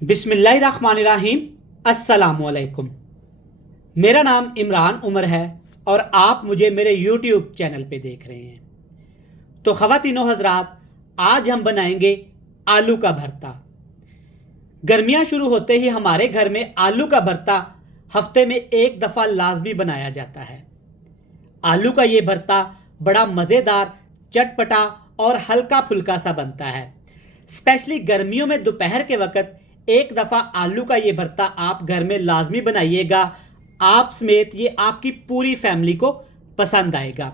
बिस्मिल्लाहिर्रहमानिर्रहीम। अस्सलामुअलैकुम। मेरा नाम इमरान उमर है और आप मुझे मेरे यूट्यूब चैनल पे देख रहे हैं। तो ख़वातीनो हज़रात, आज हम बनाएंगे आलू का भरता। गर्मियाँ शुरू होते ही हमारे घर में आलू का भरता हफ्ते में एक दफ़ा लाजमी बनाया जाता है। आलू का ये भरता बड़ा मज़ेदार, चटपटा और हल्का फुल्का सा बनता है। स्पेशली गर्मियों में दोपहर के वक़्त एक दफ़ा आलू का ये भरता आप घर में लाजमी बनाइएगा। आप समेत ये आपकी पूरी फैमिली को पसंद आएगा।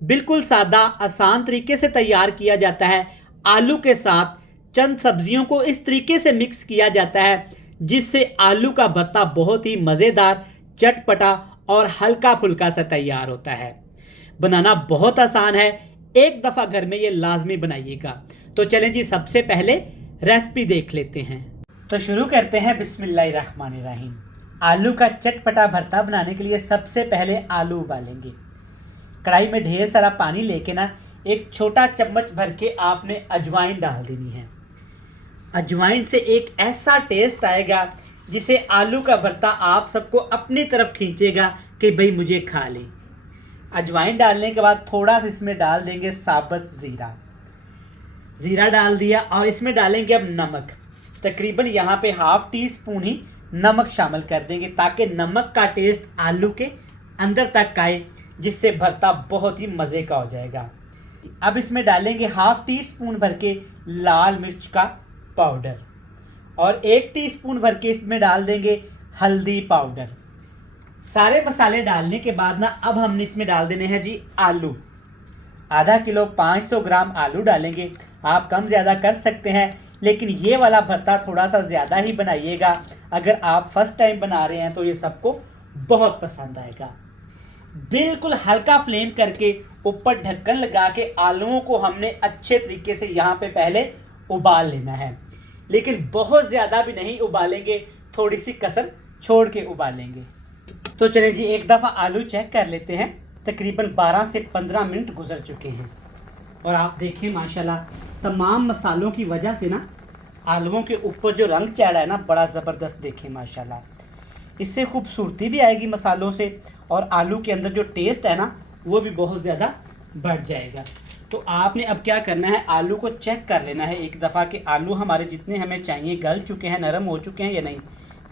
बिल्कुल सादा, आसान तरीके से तैयार किया जाता है। आलू के साथ चंद सब्जियों को इस तरीके से मिक्स किया जाता है जिससे आलू का भरता बहुत ही मज़ेदार, चटपटा और हल्का फुल्का सा तैयार होता है। बनाना बहुत आसान है, एक दफ़ा घर में ये लाजमी बनाइएगा। तो चलें जी, सबसे पहले रेसिपी देख लेते हैं। तो शुरू करते हैं। बिस्मिल्लाहिर्रहमानिर्रहीम। आलू का चटपटा भरता बनाने के लिए सबसे पहले आलू उबालेंगे। कढ़ाई में ढेर सारा पानी लेके ना एक छोटा चम्मच भर के आपने अजवाइन डाल देनी है। अजवाइन से एक ऐसा टेस्ट आएगा जिसे आलू का भरता आप सबको अपनी तरफ खींचेगा कि भाई मुझे खा ले। अजवाइन डालने के बाद थोड़ा सा इसमें डाल देंगे साबुत ज़ीरा। ज़ीरा डाल दिया और इसमें डालेंगे अब नमक। तकरीबन यहाँ पे हाफ टी स्पून ही नमक शामिल कर देंगे ताकि नमक का टेस्ट आलू के अंदर तक आए, जिससे भरता बहुत ही मज़े का हो जाएगा। अब इसमें डालेंगे हाफ टी स्पून भर के लाल मिर्च का पाउडर और 1 टीस्पून भर के इसमें डाल देंगे हल्दी पाउडर। सारे मसाले डालने के बाद ना अब हमने इसमें डाल देने हैं जी आलू। आधा किलो 500 ग्राम आलू डालेंगे। आप कम ज़्यादा कर सकते हैं, लेकिन ये वाला भरता थोड़ा सा ज़्यादा ही बनाइएगा। अगर आप फर्स्ट टाइम बना रहे हैं तो ये सबको बहुत पसंद आएगा। बिल्कुल हल्का फ्लेम करके ऊपर ढक्कन लगा के आलूओं को हमने अच्छे तरीके से यहाँ पे पहले उबाल लेना है, लेकिन बहुत ज़्यादा भी नहीं उबालेंगे, थोड़ी सी कसर छोड़ के उबालेंगे। तो चलिए जी, एक दफ़ा आलू चेक कर लेते हैं। तकरीबन 12 से 15 मिनट गुजर चुके हैं और आप देखिए माशाल्लाह तमाम मसालों की वजह से ना आलूओं के ऊपर जो रंग चढ़ा है ना, बड़ा ज़बरदस्त देखिए माशाल्लाह। इससे खूबसूरती भी आएगी मसालों से और आलू के अंदर जो टेस्ट है ना वो भी बहुत ज़्यादा बढ़ जाएगा। तो आपने अब क्या करना है, आलू को चेक कर लेना है एक दफ़ा कि आलू हमारे जितने हमें चाहिए गल चुके हैं, नरम हो चुके हैं या नहीं।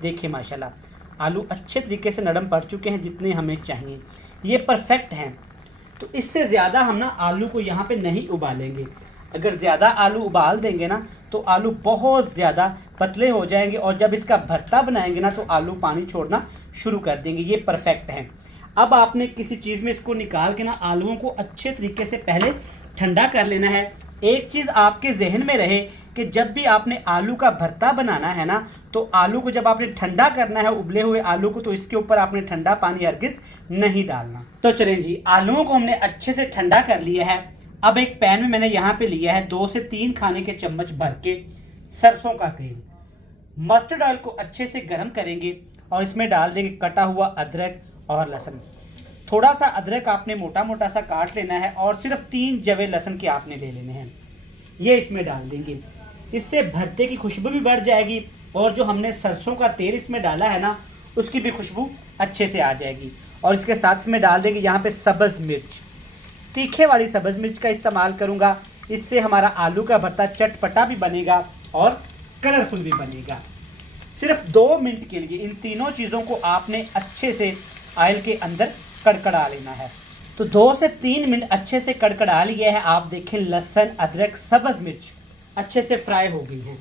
देखिए माशाल्लाह आलू अच्छे तरीके से नरम पड़ चुके हैं जितने हमें चाहिए, ये परफेक्ट हैं। तो इससे ज़्यादा हम ना आलू को यहाँ पे नहीं उबालेंगे। अगर ज़्यादा आलू उबाल देंगे ना तो आलू बहुत ज़्यादा पतले हो जाएंगे और जब इसका भरता बनाएंगे ना तो आलू पानी छोड़ना शुरू कर देंगे। ये परफेक्ट हैं। अब आपने किसी चीज़ में इसको निकाल के ना आलूओं को अच्छे तरीके से पहले ठंडा कर लेना है। एक चीज़ आपके जहन में रहे कि जब भी आपने आलू का भरता बनाना है ना तो आलू को जब आपने ठंडा करना है, उबले हुए आलू को, तो इसके ऊपर आपने ठंडा पानी हरगिज़ नहीं डालना। तो चलें जी, आलूओं को हमने अच्छे से ठंडा कर लिया है। अब एक पैन में मैंने यहाँ पे लिया है 2 से 3 खाने के चम्मच भर के सरसों का तेल। मस्टर्ड ऑयल को अच्छे से गर्म करेंगे और इसमें डाल देंगे कटा हुआ अदरक और लहसुन। थोड़ा सा अदरक आपने मोटा मोटा सा काट लेना है और सिर्फ 3 जवे लहसुन के आपने ले लेने हैं। ये इसमें डाल देंगे। इससे भरते की खुशबू भी बढ़ जाएगी और जो हमने सरसों का तेल इसमें डाला है ना उसकी भी खुशबू अच्छे से आ जाएगी। और इसके साथ इसमें डाल देंगे यहाँ पे सब्ज़ मिर्च। तीखे वाली सब्ज़ मिर्च का इस्तेमाल करूँगा, इससे हमारा आलू का भरता चटपटा भी बनेगा और कलरफुल भी बनेगा। सिर्फ 2 मिनट के लिए इन तीनों चीज़ों को आपने अच्छे से ऑयल के अंदर कड़कड़ा लेना है। तो 2 से 3 मिनट अच्छे से कड़कड़ा लिया है। आप देखें लहसुन, अदरक, सब्ज़ मिर्च अच्छे से फ्राई हो गई हैं।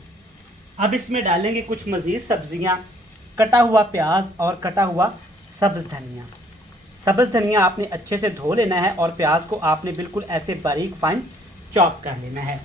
अब इसमें डालेंगे कुछ मज़ीद सब्जियाँ, कटा हुआ प्याज और कटा हुआ सब्ज़ धनिया। सब्ज़ धनिया आपने अच्छे से धो लेना है और प्याज को आपने बिल्कुल ऐसे बारीक फाइन चॉप कर लेना है।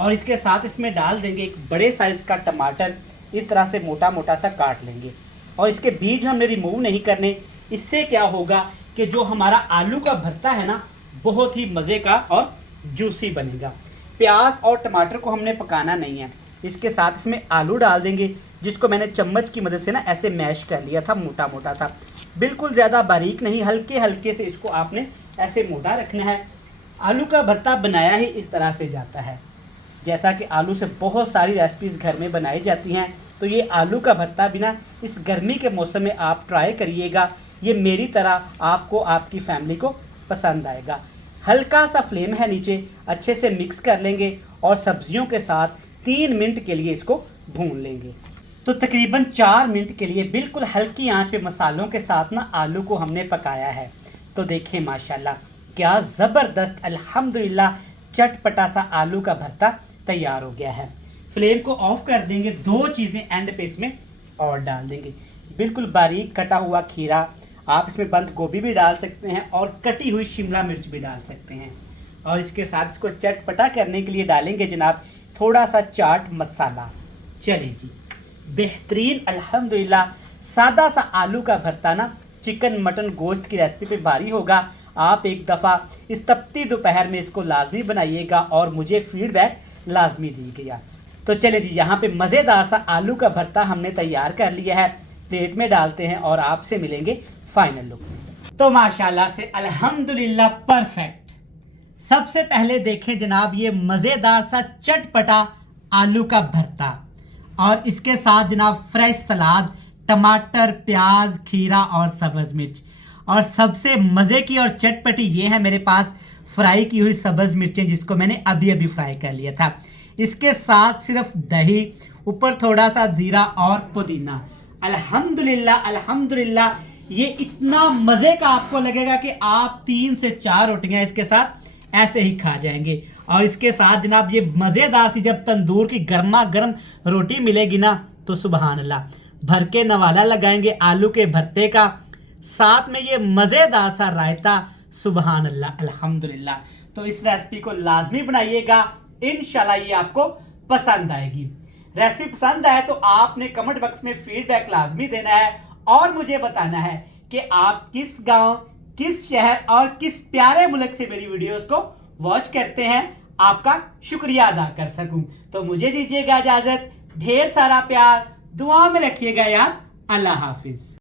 और इसके साथ इसमें डाल देंगे एक बड़े साइज़ का टमाटर, इस तरह से मोटा मोटा सा काट लेंगे और इसके बीज हमने रिमूव नहीं करने। इससे क्या होगा कि जो हमारा आलू का भरता है ना बहुत ही मज़े का और जूसी बनेगा। प्याज और टमाटर को हमने पकाना नहीं है। इसके साथ इसमें आलू डाल देंगे जिसको मैंने चम्मच की मदद से ना ऐसे मैश कर लिया था, मोटा मोटा था, बिल्कुल ज़्यादा बारीक नहीं, हल्के हल्के से इसको आपने ऐसे मोटा रखना है। आलू का भरता बनाया ही इस तरह से जाता है। जैसा कि आलू से बहुत सारी रेसिपीज़ घर में बनाई जाती हैं, तो ये आलू का भरता भी ना इस गर्मी के मौसम में आप ट्राई करिएगा। ये मेरी तरह आपको आपकी फैमिली को पसंद आएगा। हल्का सा फ्लेम है नीचे, अच्छे से मिक्स कर लेंगे और सब्जियों के साथ 3 मिनट के लिए इसको भून लेंगे। तो तकरीबन 4 मिनट के लिए बिल्कुल हल्की आंच पे मसालों के साथ ना आलू को हमने पकाया है। तो देखिए माशाल्लाह क्या ज़बरदस्त अल्हम्दुलिल्लाह चटपटा सा आलू का भरता तैयार हो गया है। फ्लेम को ऑफ कर देंगे। 2 चीज़ें एंड पे इसमें और डाल देंगे। बिल्कुल बारीक कटा हुआ खीरा, आप इसमें बंद गोभी भी डाल सकते हैं और कटी हुई शिमला मिर्च भी डाल सकते हैं। और इसके साथ इसको चटपटा करने के लिए डालेंगे जनाब थोड़ा सा चाट मसाला। चलिए जी, बेहतरीन अल्हम्दुलिल्लाह सादा सा आलू का भरता ना चिकन मटन गोश्त की रेसिपी पे भारी होगा। आप एक दफ़ा इस तपती दोपहर में इसको लाजमी बनाइएगा और मुझे फीडबैक लाजमी दीजिएगा। तो चलिए जी, यहाँ पे मज़ेदार सा आलू का भरता हमने तैयार कर लिया है। प्लेट में डालते हैं और आपसे मिलेंगे फाइनल लुक में। तो माशाल्लाह से अल्हम्दुलिल्लाह परफेक्ट। सबसे पहले देखें जनाब ये मज़ेदार सा चटपटा आलू का भरता और इसके साथ जनाब फ्रेश सलाद, टमाटर, प्याज, खीरा और सब्ज़ मिर्च। और सबसे मज़े की और चटपटी ये है मेरे पास फ्राई की हुई सब्ज़ मिर्चें जिसको मैंने अभी अभी फ्राई कर लिया था। इसके साथ सिर्फ दही, ऊपर थोड़ा सा ज़ीरा और पुदीना। अल्हम्दुलिल्लाह अल्हम्दुलिल्लाह ये इतना मज़े का आपको लगेगा कि आप 3 से 4 रोटियां इसके साथ ऐसे ही खा जाएंगे। और इसके साथ जनाब ये मज़ेदार सी जब तंदूर की गर्मा गर्म रोटी मिलेगी ना तो सुबहान अल्लाह, भर के नवाला लगाएंगे आलू के भरते का, साथ में ये मज़ेदार सा रायता। सुबहान अल्लाह अल्हम्दुलिल्लाह। तो इस रेसिपी को लाजमी बनाइएगा, इंशाल्लाह ये आपको पसंद आएगी। रेसिपी पसंद आए तो आपने कमेंट बॉक्स में फीडबैक लाजमी देना है और मुझे बताना है कि आप किस गांव, किस शहर और किस प्यारे मुल्क से मेरी वीडियोस को वॉच करते हैं, आपका शुक्रिया अदा कर सकूं। तो मुझे दीजिएगा इजाजत। ढेर सारा प्यार, दुआ में रखिएगा यार। अल्लाह हाफिज।